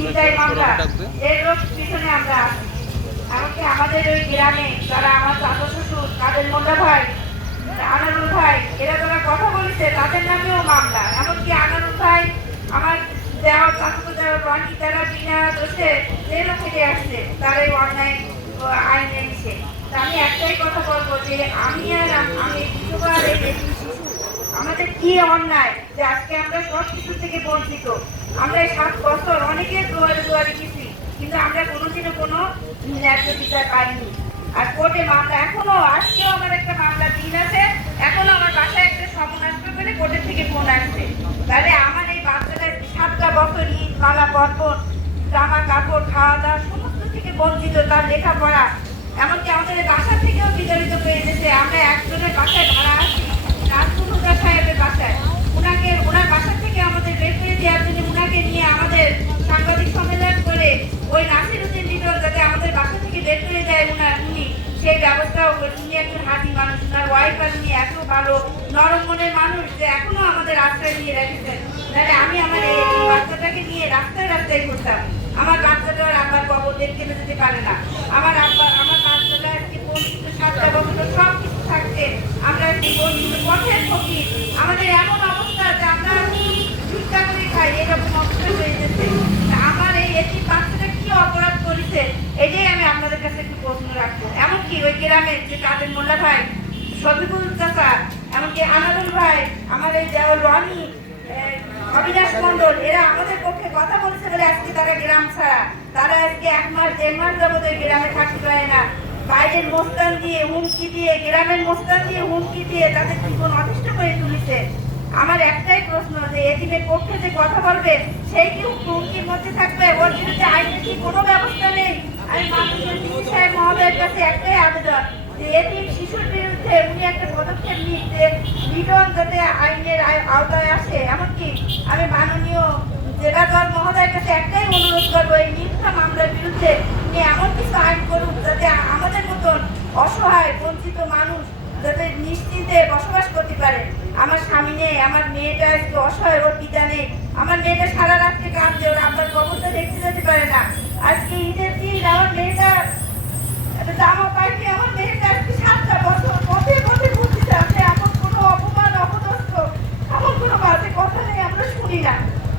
ছিনতাই মামলা এর পিছনে আমরা আছি। এমনকি আমাদের ওই গ্রামে যারা আমার চাচা শ্বশুর, তাদের মোল্লা ভাই, আনারুল ভাই, এরা যারা কথা বলেছে তাদের নামেও মামলা। এমনকি আনারুল ভাই আমার দেওয়ার চাকু দেওয়ার বাণী তারা বিনা দোষে জেলও থেকে আসছে তার এই অন্যায় আইনে নিষে। আমি একটাই কথা বলবো যে আমি দ্বিতীয়বার এই শিশু আমাদের কি অন্যায় যে আজকে আমরা সব কিছু থেকে বঞ্চিত। আমরা এই 7 বছর অনেকের দুয়ারে দুয়ারে গেছি, কিন্তু আমরা কোনোদিনও কোনো ন্যায্য বিচার পাইনি। আর কোর্টে মামলা এখনো আজকেও আমার একটা মামলা দিন আছে, এখনো আমার বাসায় একটা সমন আসবে বলে কোর্টের থেকে ফোন আসছে। তাহলে আমার এই বাচ্চাটা 7টা বছর ঈদ মালা পর্বণ জামা কাপড় খাওয়া দাওয়া সমস্ত থেকে বঞ্চিত, তার লেখাপড়া এমনকি আমাদের বাসা থেকেও বিতাড়িত করে দিয়েছে। আমরা একজনের বাসায় ভাড়া আছি, নাজমুল হুদা সাহেবের বাসায়, ওনার বাসা থেকে আমাদের বের করে দেওয়ার জন্য ওনাকে নিয়ে আমাদের সাংবাদিক সম্মেলন করে ওই নাসিরউদ্দিন লিটন যাতে আমাদের বাসা থেকে বের করে দেয় উনি সেই ব্যবস্থাও করে। উনি একজন হাতি মানুষ, ওনার ওয়াইফ আর উনি এত ভালো নরম মনের মানুষ যে এখনো আমাদের আশ্রয় নিয়ে রেখেছেন। তাহলে আমি আমার এই বাচ্চাটাকে নিয়ে রাস্তায় রাস্তায় ঘুরতাম। আমার বাচ্চাটার আব্বার কবর দেখতে যেতে পারে না, আমার বাচ্চাটা আজকে বঞ্চিত 7টা বছর সব কিছু থাকতে আমরা বঞ্চিত পথের ফকির। আমাদের এমন অবস্থা যে আমরা ভিক্ষা করে খাই, এরকম অবস্থা হয়ে গেছে। আমার এই এতিম বাচ্চাটা কি অপরাধ করেছে এটাই আমি আপনাদের কাছে একটু প্রশ্ন রাখবো। এমনকি ওই গ্রামের যে কাদের মোল্লা ভাই, শফিকুল চাচা, এমনকি আনারুল ভাই, আমার এই দেওয়াল রনি, অবিনাশ মন্ডল, এরা আমাদের পক্ষে কথা বলছে বলে আজকে তারা গ্রাম ছাড়া। তারা আজকে 1 মাস 1.5 মাস যাবত ওই গ্রামে থাকতে পারে না। বাইরের মোস্তান দিয়ে হুমকি দিয়ে, গ্রামের মোস্তান দিয়ে হুমকি দিয়ে তাদের জীবন অতিষ্ঠ করে তুলেছে। আমার একটাই প্রশ্ন যে এদিনের পক্ষে যে কথা বলবে সেই কি হুমকির মধ্যে থাকবে? ওর বিরুদ্ধে আইনের কি কোনো ব্যবস্থা নেই? আমি মাননীয় ডিসি সাহেব মহোদয়ের কাছে একটাই আবেদন যে এতিম শিশুর বিরুদ্ধে উনি একটা পদক্ষেপ নিতে লিটন যাতে আইনের আওতায় আসে। এমনকি আমি মাননীয় জেলা জজ মহোদয়ের কাছে একটাই অনুরোধ করবো, এই মিথ্যা মামলার বিরুদ্ধে উনি এমন কিছু আইন করুন যাতে আমাদের মতন অসহায় বঞ্চিত মানুষ যাতে নিশ্চিন্তে বসবাস করতে পারে। আমার স্বামী নেই, আমার মেয়েটা আজকে অসহায়, ওর পিতা নেই। আমার মেয়েটা সারা রাত্রে কাঁদছে, ওর আব্বার কবরটা দেখতে যেতে পারে না। আজকে ঈদের দিন আমার মেয়েটা জামা পাইনি, আমার মেয়েটা আজকে 7টা বছর পথে পথে ঘুরতে আছে। এমন কোনো অপমান অপদস্থ এমন কোনো বাজে কথা নেই, আমরা শুনি না।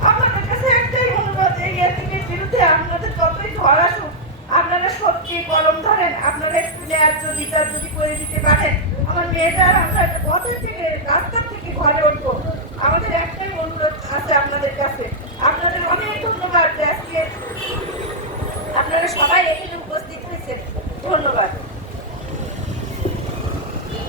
আপনাদের কাছে একটাই অনুরোধ, এই এতিমের বিরুদ্ধে আপনাদের যতই ঝড় আসুক আপনারা সত্যি কলম ধরেন, আপনারা একটু ন্যায্য বিচার যদি করে দিতে পারেন আমার মেয়েটার আমরা পথের থেকে রাস্তার থেকে ঘরে উঠবো। আমাদের